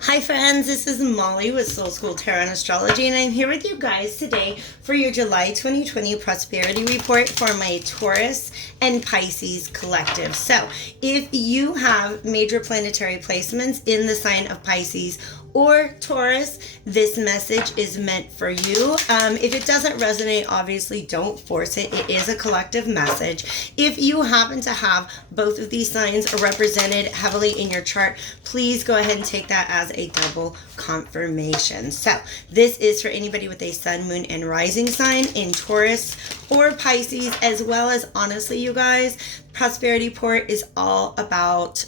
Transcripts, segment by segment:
Hi friends, this is Molly with Soul School Tarot and Astrology, and I'm here with you guys today for your July 2020 Prosperity Report for my Taurus and Pisces collective. So, if you have major planetary placements in the sign of Pisces or Taurus, this message is meant for you. If it doesn't resonate, obviously don't force it. It is a collective message. If you happen to have both of these signs represented heavily in your chart, please go ahead and take that as a double confirmation. So this is for anybody with a sun, moon, and rising sign in Taurus or Pisces, as well as, honestly, you guys, Prosperity Report is all about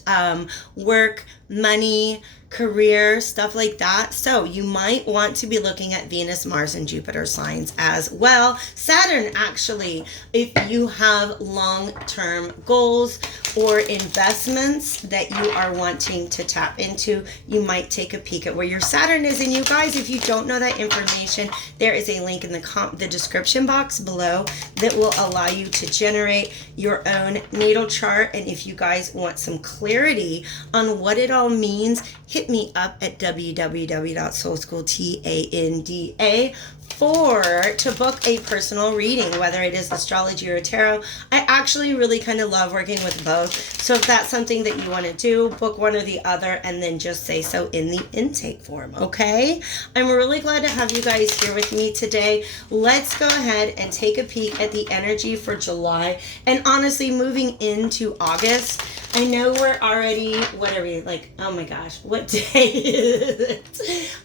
work, money, career, stuff like that. So you might want to be looking at Venus, Mars, and Jupiter signs as well. Saturn, actually, if you have long-term goals or investments that you are wanting to tap into, you might take a peek at where your Saturn is. And you guys, if you don't know that information, there is a link in the description box below that will allow you to generate your own natal chart. And if you guys want some clarity on what it all means, hit me up at www.soulschooltanda to book a personal reading, whether it is astrology or tarot. I actually really kind of love working with both. So if that's something that you want to do, book one or the other and then just say so in the intake form, okay? I'm really glad to have you guys here with me today. Let's go ahead and take a peek at the energy for July. And honestly, moving into August, I know we're already, what are we, like, oh my gosh, what day is it?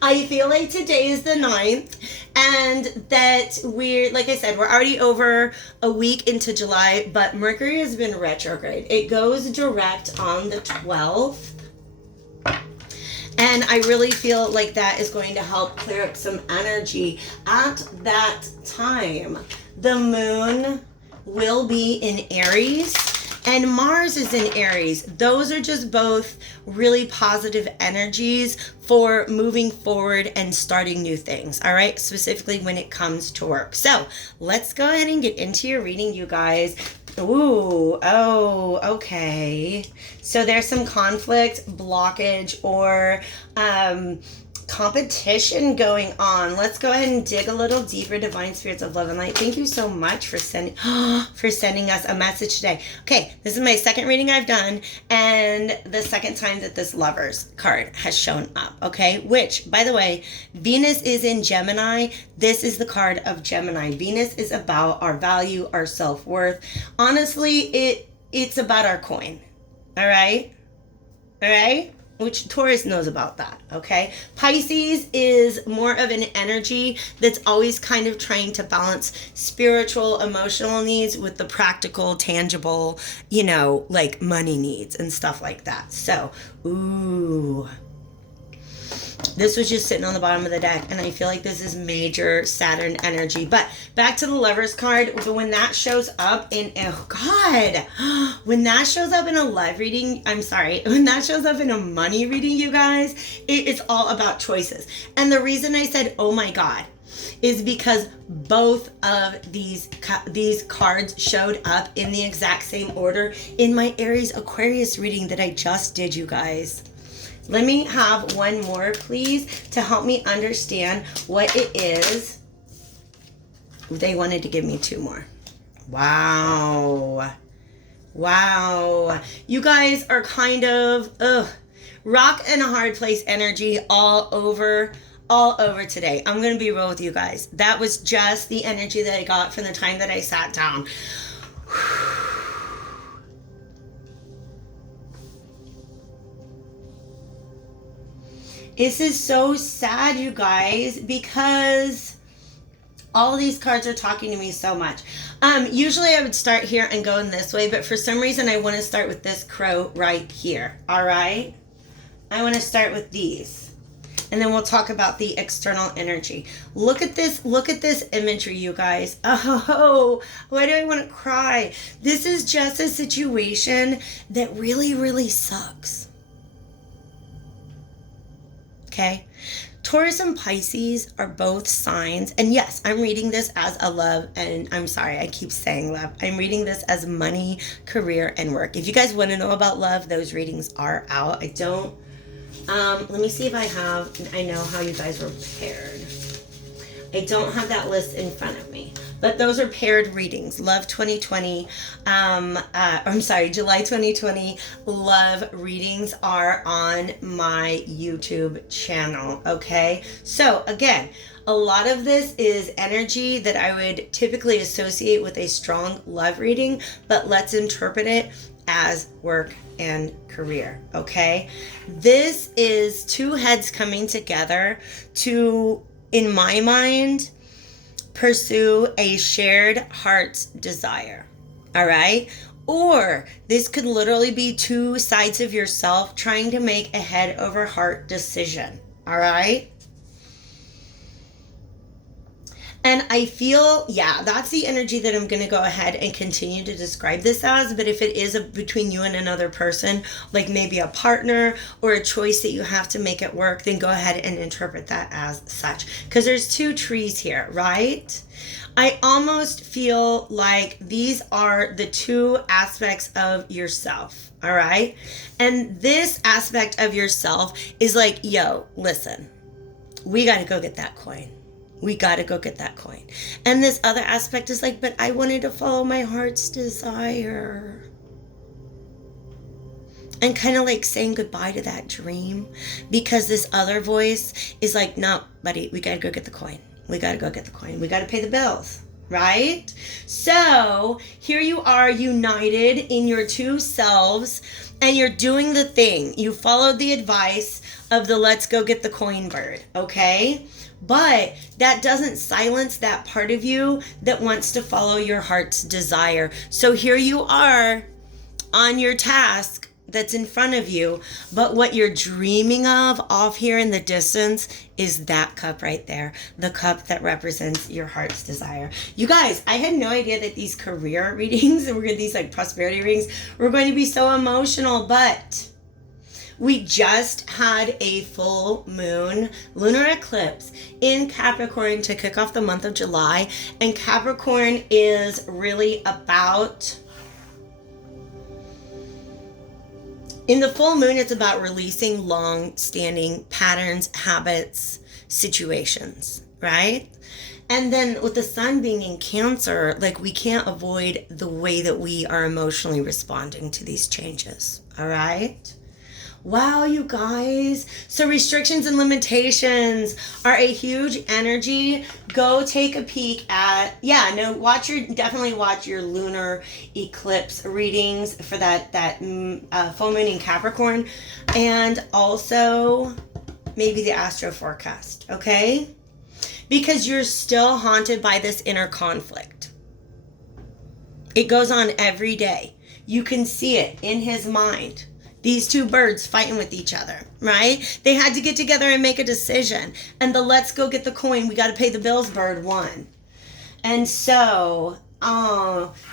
I feel like today is the 9th, and that we're, like I said, we're already over a week into July, but Mercury has been retrograde. It goes direct on the 12th. And I really feel like that is going to help clear up some energy. At that time, the moon will be in Aries and Mars is in Aries. Those are just both really positive energies for moving forward and starting new things, all right? Specifically when it comes to work. So let's go ahead and get into your reading, you guys. Ooh, oh, okay. So there's some conflict, blockage, or competition going on. Let's go ahead and dig a little deeper. Divine spirits of love and light, thank you so much for sending us a message today. Okay, this is my second reading I've done, and the second time that this Lovers card has shown up. Okay, which, by the way, Venus is in Gemini. This is the card of Gemini. Venus is about our value, our self-worth. Honestly, it's about our coin. All right, which Taurus knows about that, okay? Pisces is more of an energy that's always kind of trying to balance spiritual, emotional needs with the practical, tangible, like money needs and stuff like that. So, ooh. This was just sitting on the bottom of the deck, and I feel like this is major Saturn energy. But back to the Lovers card, when that shows up in, oh God, when that shows up in a love reading, when that shows up in a money reading, you guys, it's all about choices. And the reason I said, oh my God, is because both of these cards showed up in the exact same order in my Aries Aquarius reading that I just did, you guys. Let me have one more, please, to help me understand what it is. They wanted to give me two more. Wow. You guys are kind of, rock and a hard place energy all over today. I'm going to be real with you guys. That was just the energy that I got from the time that I sat down. This is so sad, you guys, because all these cards are talking to me so much. Usually I would start here and go in this way, but for some reason I want to start with this crow right here, all right? I want to start with these, and then we'll talk about the external energy. Look at this imagery, you guys. Oh, why do I want to cry? This is just a situation that really, really sucks. Okay, Taurus and Pisces are both signs, and yes, I'm reading this as a love, and I'm sorry, I keep saying love. I'm reading this as money, career, and work. If you guys want to know about love, those readings are out. Let me see if I know how you guys were paired. I don't have that list in front of me, but those are paired readings. Love 2020, July 2020 love readings are on my YouTube channel, okay? So again, a lot of this is energy that I would typically associate with a strong love reading, but let's interpret it as work and career, okay? This is two heads coming together to, in my mind, pursue a shared heart's desire, all right? Or this could literally be two sides of yourself trying to make a head over heart decision, all right? And I feel, yeah, that's the energy that I'm going to go ahead and continue to describe this as. But if it is between you and another person, like maybe a partner or a choice that you have to make it work, then go ahead and interpret that as such. Because there's two trees here, right? I almost feel like these are the two aspects of yourself, all right? And this aspect of yourself is like, yo, listen, we got to go get that coin. We got to go get that coin. And this other aspect is like, but I wanted to follow my heart's desire. And kind of like saying goodbye to that dream, because this other voice is like, no, buddy, we got to go get the coin. We got to go get the coin. We got to pay the bills, right? So here you are united in your two selves, and you're doing the thing. You followed the advice of the let's go get the coin bird, okay? But that doesn't silence that part of you that wants to follow your heart's desire. So here you are on your task that's in front of you, but what you're dreaming of off here in the distance is that cup right there, the cup that represents your heart's desire. You guys, I had no idea that these career readings and these like prosperity readings were going to be so emotional, but we just had a full moon lunar eclipse in Capricorn to kick off the month of July. And Capricorn is really about, in the full moon, it's about releasing long-standing patterns, habits, situations, right? And then with the sun being in Cancer, like we can't avoid the way that we are emotionally responding to these changes, all right? Wow, you guys. So restrictions and limitations are a huge energy. Go take a peek at, definitely watch your lunar eclipse readings for that full moon in Capricorn, and also maybe the astro forecast, okay? Because you're still haunted by this inner conflict. It goes on every day. You can see it in his mind. These two birds fighting with each other, right? They had to get together and make a decision. And the let's go get the coin, we got to pay the bills bird won. And so,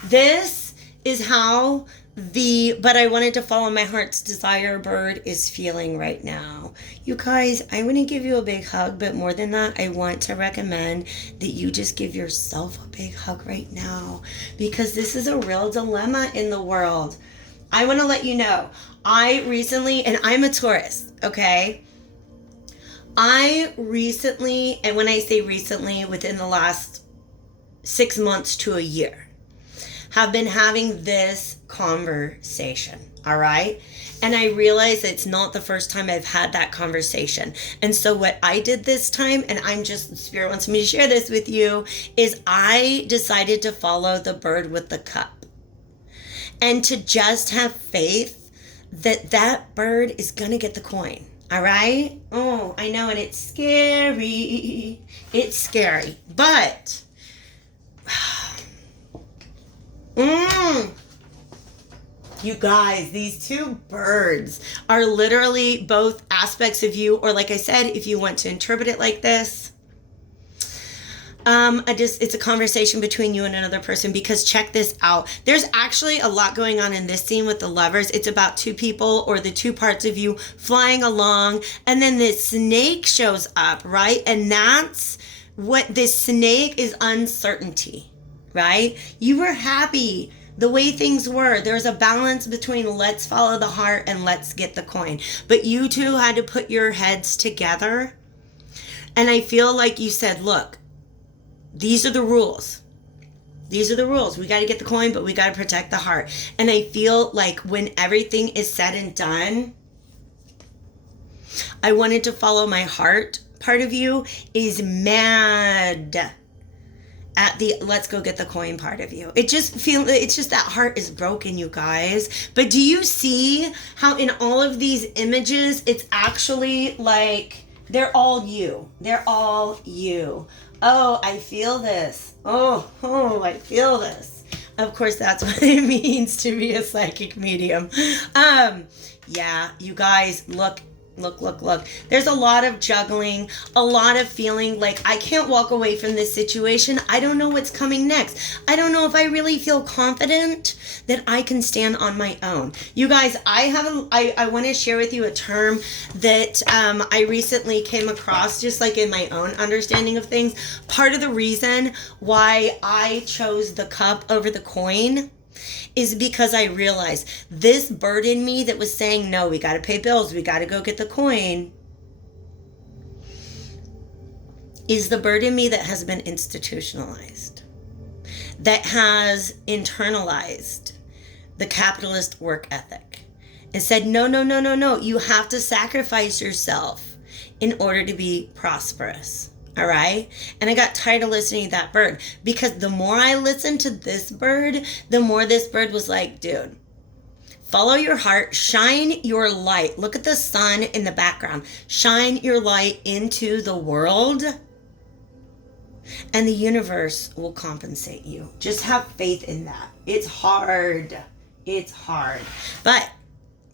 this is how but I wanted to follow my heart's desire bird is feeling right now. You guys, I want to give you a big hug, but more than that, I want to recommend that you just give yourself a big hug right now, because this is a real dilemma in the world. I want to let you know, I recently, and I'm a Taurus, okay? I recently, and when I say recently, within the last 6 months to a year, have been having this conversation, all right? And I realize it's not the first time I've had that conversation. And so what I did this time, and Spirit wants me to share this with you, is I decided to follow the bird with the cup. And to just have faith that that bird is going to get the coin. All right? Oh, I know. And it's scary. It's scary. But, you guys, these two birds are literally both aspects of you. Or like I said, if you want to interpret it like this, it's a conversation between you and another person, because check this out. There's actually a lot going on in this scene with the lovers. It's about two people, or the two parts of you flying along, and then this snake shows up, right? And that's what this snake is, uncertainty, right? You were happy the way things were. There's a balance between let's follow the heart and let's get the coin. But you two had to put your heads together. And I feel like you said, look, these are the rules. These are the rules. We got to get the coin, but we got to protect the heart. And I feel like when everything is said and done, I wanted to follow my heart. Part of you is mad at the let's go get the coin part of you. It's just that heart is broken, you guys. But do you see how in all of these images, it's actually like they're all you. They're all you. Oh, I feel this. Oh, I feel this. Of course, that's what it means to be a psychic medium. Yeah, you guys, look. There's a lot of juggling, a lot of feeling like I can't walk away from this situation. I don't know what's coming next. I don't know if I really feel confident that I can stand on my own. You guys, I want to share with you a term that I recently came across just like in my own understanding of things. Part of the reason why I chose the cup over the coin is because I realized this bird in me that was saying, no, we got to pay bills, we got to go get the coin, is the bird in me that has been institutionalized, that has internalized the capitalist work ethic and said, no, you have to sacrifice yourself in order to be prosperous. All right. And I got tired of listening to that bird because the more I listened to this bird, the more this bird was like, dude, follow your heart, shine your light. Look at the sun in the background. Shine your light into the world and the universe will compensate you. Just have faith in that. It's hard. It's hard. But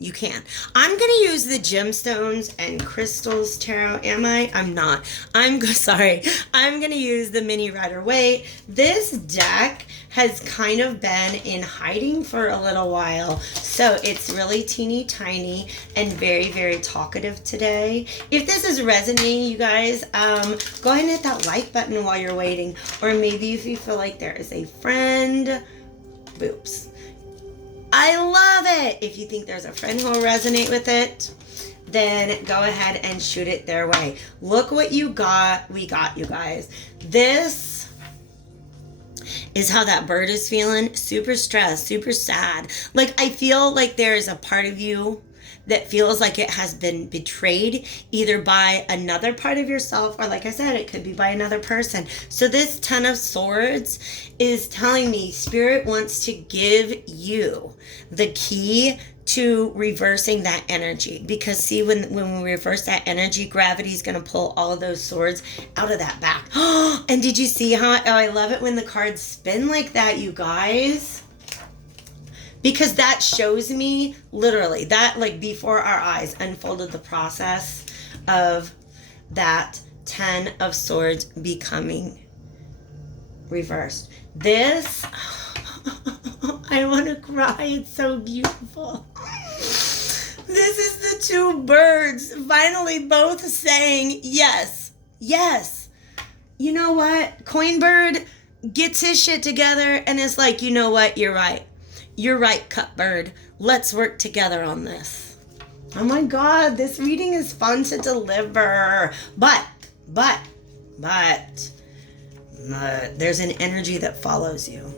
you can. I'm going to use the gemstones and crystals tarot. Am I? I'm not. Sorry. I'm going to use the mini Rider-Waite. This deck has kind of been in hiding for a little while. So it's really teeny tiny and very, very talkative today. If this is resonating, you guys, go ahead and hit that like button while you're waiting. Or maybe if you feel like there is a friend, boops. I love it. If you think there's a friend who will resonate with it, then go ahead and shoot it their way. Look what you got. We got, you guys. This is how that bird is feeling. Super stressed, super sad. Like, I feel like there's a part of you that feels like it has been betrayed either by another part of yourself or, like I said, it could be by another person. So this 10 of Swords is telling me Spirit wants to give you the key to reversing that energy. Because see, when we reverse that energy, gravity is going to pull all of those swords out of that back. And did you see how I love it when the cards spin like that, you guys? Because that shows me literally that, like, before our eyes unfolded the process of that 10 of Swords becoming reversed. This, I want to cry. It's so beautiful. This is the two birds finally both saying yes. Yes. You know what? Coinbird gets his shit together and is like, you know what? You're right. You're right, Cupbird. Let's work together on this. Oh my God, this reading is fun to deliver. But there's an energy that follows you.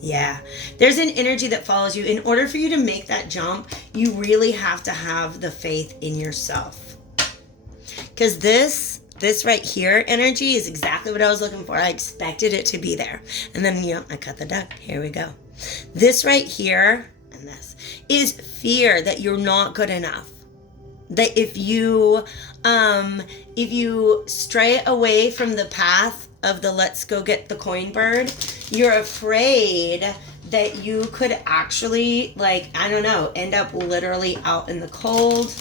Yeah, there's an energy that follows you. In order for you to make that jump, you really have to have the faith in yourself. Because this right here energy is exactly what I was looking for. I expected it to be there. And then, I cut the deck. Here we go. This right here and this is fear that you're not good enough. That if you stray away from the path of the let's go get the coin bird, you're afraid that you could actually, like, I don't know, end up literally out in the cold.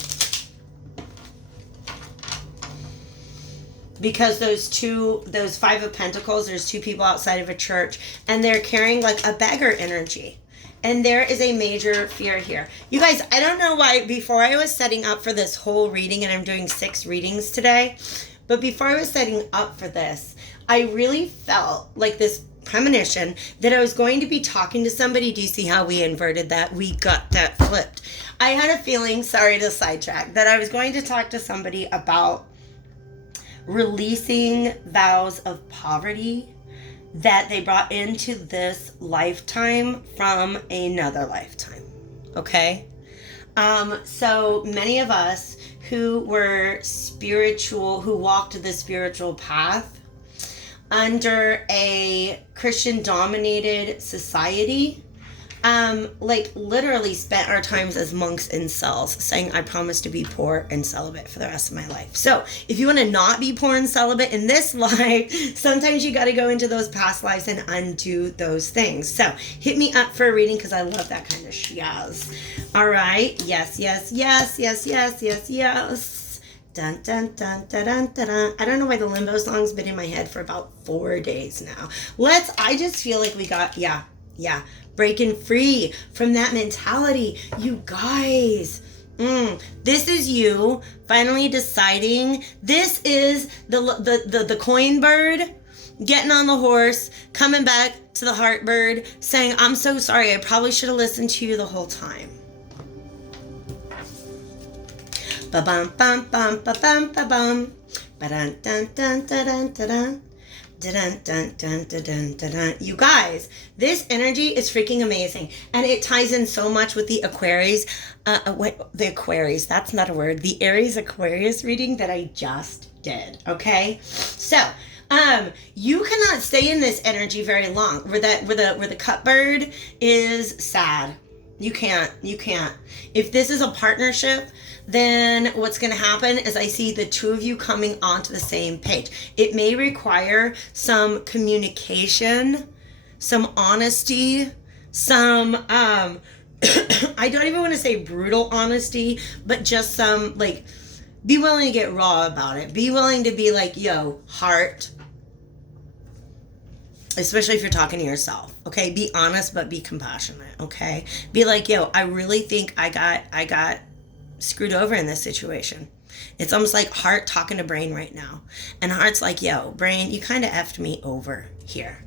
Because those 5 of Pentacles, there's 2 people outside of a church and they're carrying like a beggar energy. And there is a major fear here. You guys, I don't know why before I was setting up for this whole reading, and I'm doing 6 readings today, but before I was setting up for this, I really felt like this premonition that I was going to be talking to somebody. Do you see how we inverted that? We got that flipped. I had a feeling, sorry to sidetrack, that I was going to talk to somebody about releasing vows of poverty that they brought into this lifetime from another lifetime. Okay? So many of us who were spiritual, who walked the spiritual path under a Christian dominated society, like literally spent our times as monks in cells saying, I promise to be poor and celibate for the rest of my life. So if you want to not be poor and celibate in this life, sometimes you got to go into those past lives and undo those things. So hit me up for a reading because I love that kind of shiaz. All right. Yes, yes, yes, yes, yes, yes, yes. Dun, dun, dun, dun, dun, dun, dun. I don't know why the limbo song's been in my head for about 4 days now. I just feel like we got, yeah. Breaking free from that mentality. You guys, this is you finally deciding. This is the coin bird getting on the horse, coming back to the heart bird, saying, I'm so sorry. I probably should have listened to you the whole time. Ba-bum, bum, bum, ba-bum, ba-bum. Ba-dun, dun, dun, dun, dun, dun, dun. Dun, dun, dun, dun, dun, dun, dun. You guys, this energy is freaking amazing, and it ties in so much with the Aquarius, that's not a word, the Aries Aquarius reading that I just did. Okay, so you cannot stay in this energy very long where the cup bird is sad. You can't. If this is a partnership, then what's going to happen is I see the two of you coming onto the same page. It may require some communication, some honesty, some, I don't even want to say brutal honesty, but just some, like, be willing to get raw about it. Be willing to be like, yo, heart. Especially if you're talking to yourself, okay? Be honest, but be compassionate, okay? Be like, yo, I really think I got screwed over in this situation. It's almost like heart talking to brain right now. And heart's like, yo, brain, you kind of effed me over here,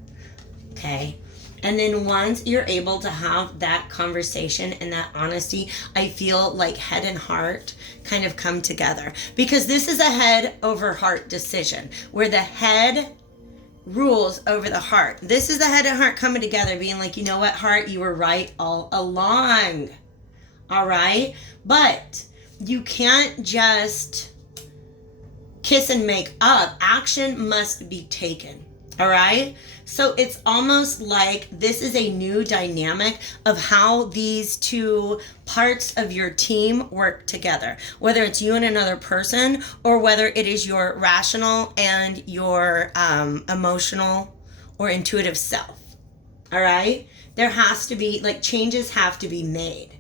okay? And then once you're able to have that conversation and that honesty, I feel like head and heart kind of come together. Because this is a head over heart decision, where the head rules over the heart. This is the head and heart coming together, being like, you know what, heart, you were right all along. All right? But you can't just kiss and make up. Action must be taken. All right? So it's almost like this is a new dynamic of how these two parts of your team work together, whether it's you and another person or whether it is your rational and your emotional or intuitive self. All right? There has to be, like, changes have to be made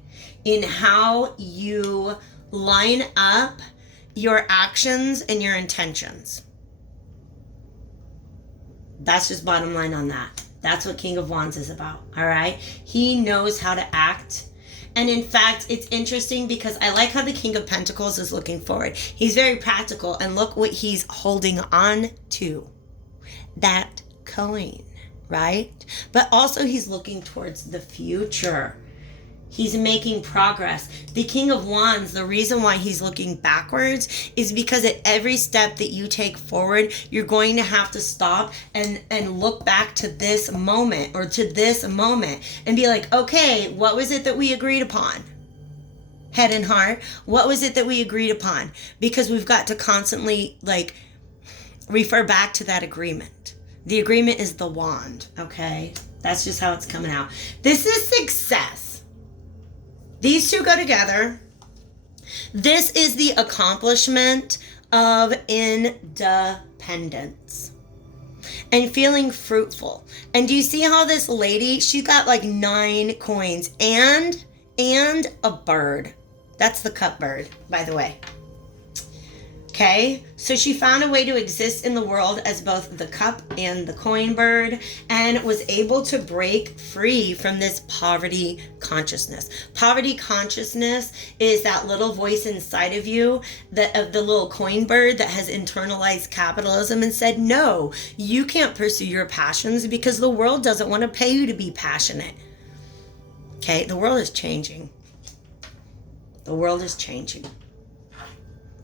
in how you line up your actions and your intentions. That's just bottom line on that. That's what King of Wands is about, all right? He knows how to act. And in fact, it's interesting because I like how the King of Pentacles is looking forward. He's very practical, and look what he's holding on to. That coin, right? But also he's looking towards the future. He's making progress. The King of Wands, the reason why he's looking backwards is because at every step that you take forward, you're going to have to stop and look back to this moment or to this moment and be like, okay, what was it that we agreed upon? Head and heart, what was it that we agreed upon? Because we've got to constantly, like, refer back to that agreement. The agreement is the wand, okay? That's just how it's coming out. This is success. These two go together. This is the accomplishment of independence and feeling fruitful. And do you see how this lady, she got like 9 coins and a bird. That's the cup bird, by the way. Okay, so she found a way to exist in the world as both the cup and the coin bird, and was able to break free from this poverty consciousness. Poverty consciousness is that little voice inside of you, of the little coin bird that has internalized capitalism and said, no, you can't pursue your passions because the world doesn't want to pay you to be passionate. Okay, the world is changing. The world is changing.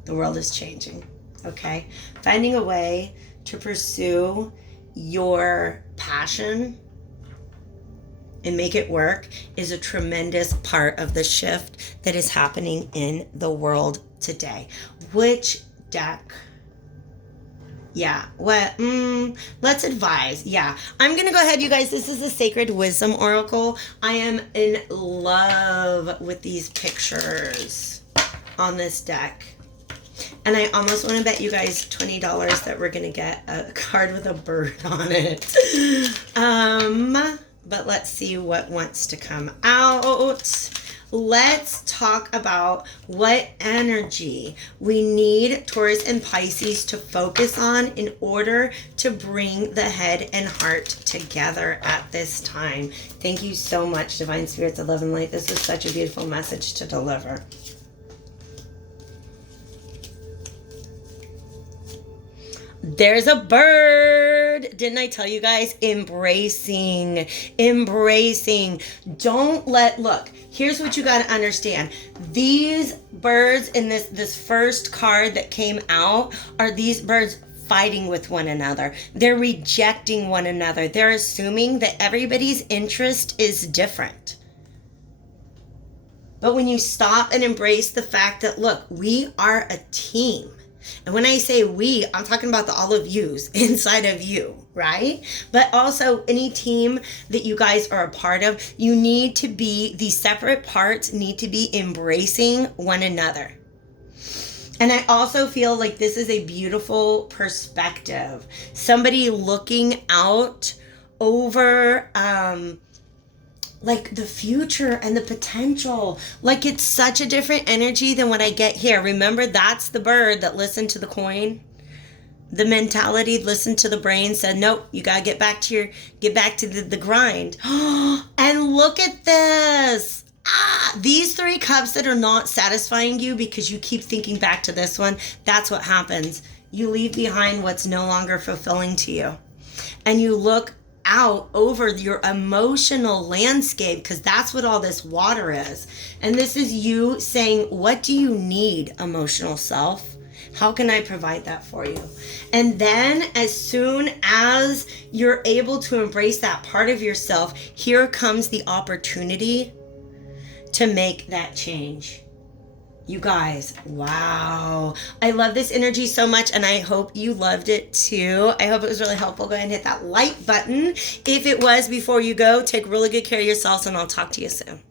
The world is changing, okay? Finding a way to pursue your passion and make it work is a tremendous part of the shift that is happening in the world today. Which deck? Yeah, what? Let's advise. Yeah, I'm going to go ahead, you guys. This is the Sacred Wisdom Oracle. I am in love with these pictures on this deck. And I almost want to bet you guys $20 that we're going to get a card with a bird on it. But let's see what wants to come out. Let's talk about what energy we need Taurus and Pisces to focus on in order to bring the head and heart together at this time. Thank you so much, Divine Spirits of Love and Light. This was such a beautiful message to deliver. There's a bird. Didn't I tell you guys? Embracing. Don't look, here's what you got to understand. These birds in this first card that came out are these birds fighting with one another. They're rejecting one another. They're assuming that everybody's interest is different. But when you stop and embrace the fact that, look, we are a team. And when I say we, I'm talking about the all of yous inside of you, right? But also any team that you guys are a part of, you need to be, these separate parts need to be embracing one another. And I also feel like this is a beautiful perspective. Somebody looking out over, like the future and the potential. Like it's such a different energy than what I get here. Remember, that's the bird that listened to the coin. The mentality listened to the brain, said, nope, you gotta get back to the grind. And look at this. These 3 cups that are not satisfying you because you keep thinking back to this one, that's what happens. You leave behind what's no longer fulfilling to you. And you look out over your emotional landscape, because that's what all this water is. And this is you saying, what do you need, emotional self? How can I provide that for you? And then as soon as you're able to embrace that part of yourself, here comes the opportunity to make that change. You guys, wow. I love this energy so much, and I hope you loved it too. I hope it was really helpful. Go ahead and hit that like button. If it was, before you go, take really good care of yourselves, and I'll talk to you soon.